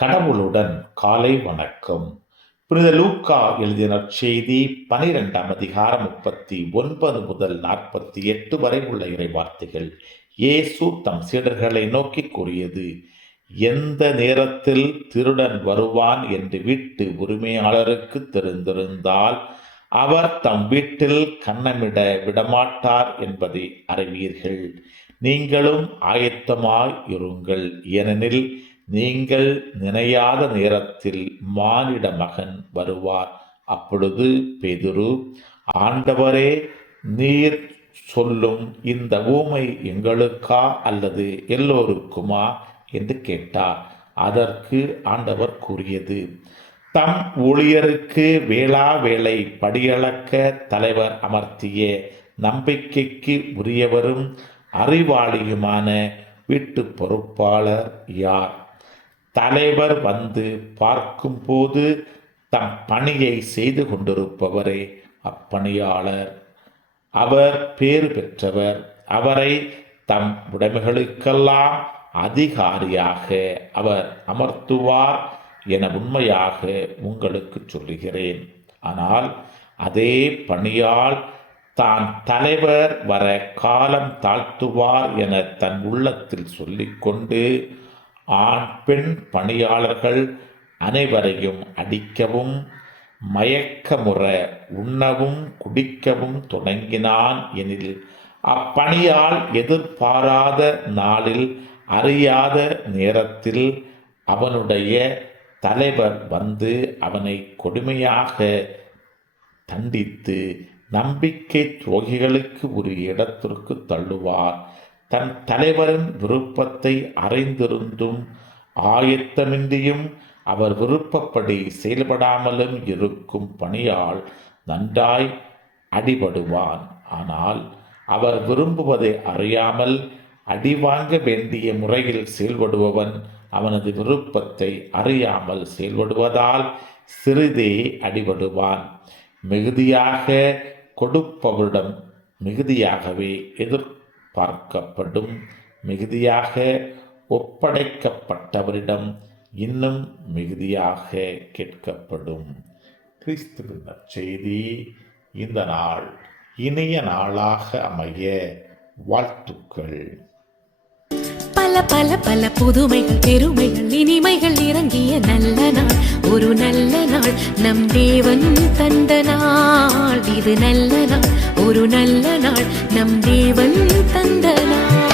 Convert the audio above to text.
கடவுளுடன் காலை வணக்கம். புனித லூக்கா எழுதிய நற்செய்தி 12ஆம் அதிகாரம் 39 முதல் 48 வரை உள்ள இறைவார்த்தைகள். இயேசு தம் சீடர்களை நோக்கி கூறியது: எந்த நேரத்தில் திருடன் வருவான் என்று வீட்டு உரிமையாளருக்கு தெரிந்திருந்தால் அவர் தம் வீட்டில் கன்னமிட விடமாட்டார் என்பதை அறிவீர்கள். நீங்களும் ஆயத்தமாய் இருங்கள், ஏனெனில் நீங்கள் நினையாத நேரத்தில் மானிட மகன் வருவார். அப்பொழுது பேதுரு, ஆண்டவரே, நீர் சொல்லும் இந்த ஊமை எங்களுக்கா அல்லது எல்லோருக்குமா என்று கேட்டார். அதற்கு ஆண்டவர் கூறியது: தம் ஊழியருக்கு வேளா வேளை படியளக்க தலைவர் அமர்த்திய நம்பிக்கைக்கு உரியவரும் அறிவாளியுமான வீட்டு பொறுப்பாளர் யார்? தலைவர் வந்து பார்க்கும்போது தம் பணியை செய்து கொண்டிருப்பவரே அப்பணியாளர். அவர் பேறு பெற்றவர். அவரை தம் உடைமைகளுக்கெல்லாம் அதிகாரியாக அவர் அமர்த்துவார் என உண்மையாக உங்களுக்கு சொல்லுகிறேன். ஆனால் அதே பணியால் தான் தலைவர் வர காலம் தாழ்த்துவார் என தன் உள்ளத்தில் சொல்லிக்கொண்டு ஆண் பெண் பணியாளர்கள் அனைவரையும் அடிக்கவும் மயக்கமுற உண்ணவும் குடிக்கவும் தொடங்கினான் எனில், அப்பணியால் எதிர்பாராத நாளில் அறியாத நேரத்தில் அவனுடைய தலைவர் வந்து அவனை கொடுமையாக தண்டித்து நம்பிக்கை துரோகிகளுக்கு ஒரு இடத்திற்கு தள்ளுவார். தன் தலைவரின் விருப்பத்தை அறிந்திருந்தும் ஆயத்தமின்றியும் அவர் விருப்பப்படி செயல்படாமலும் இருக்கும் பணியால் நன்றாய் அடிபடுவான். ஆனால் அவர் விரும்புவதை அறியாமல் அடிவாங்க வேண்டிய முறையில் செயல்படுபவன் அவனது விருப்பத்தை அறியாமல் செயல்படுவதால் சிறிதே அடிபடுவான். மிகுதியாக கொடுப்பவரிடம் மிகுதியாகவே எதிர்பார்க்கப்படும். மிகுதியாக ஒப்படைக்கப்பட்டவரிடம் இன்னும் மிகுதியாக கேட்கப்படும். கிறிஸ்துவின் நற்செய்தி. இந்த நாள் இனிய நாளாக அமைய வாழ்த்துக்கள். பல பல பல புதுமைகள், பெருமைகள், இனிமைகள் இறங்கிய நல்ல நாள், ஒரு நல்ல நாள், நம் தேவன் தந்த நாள். இது நல்ல நாள், ஒரு நல்ல நாள், நம் தேவன் தந்த நாள்.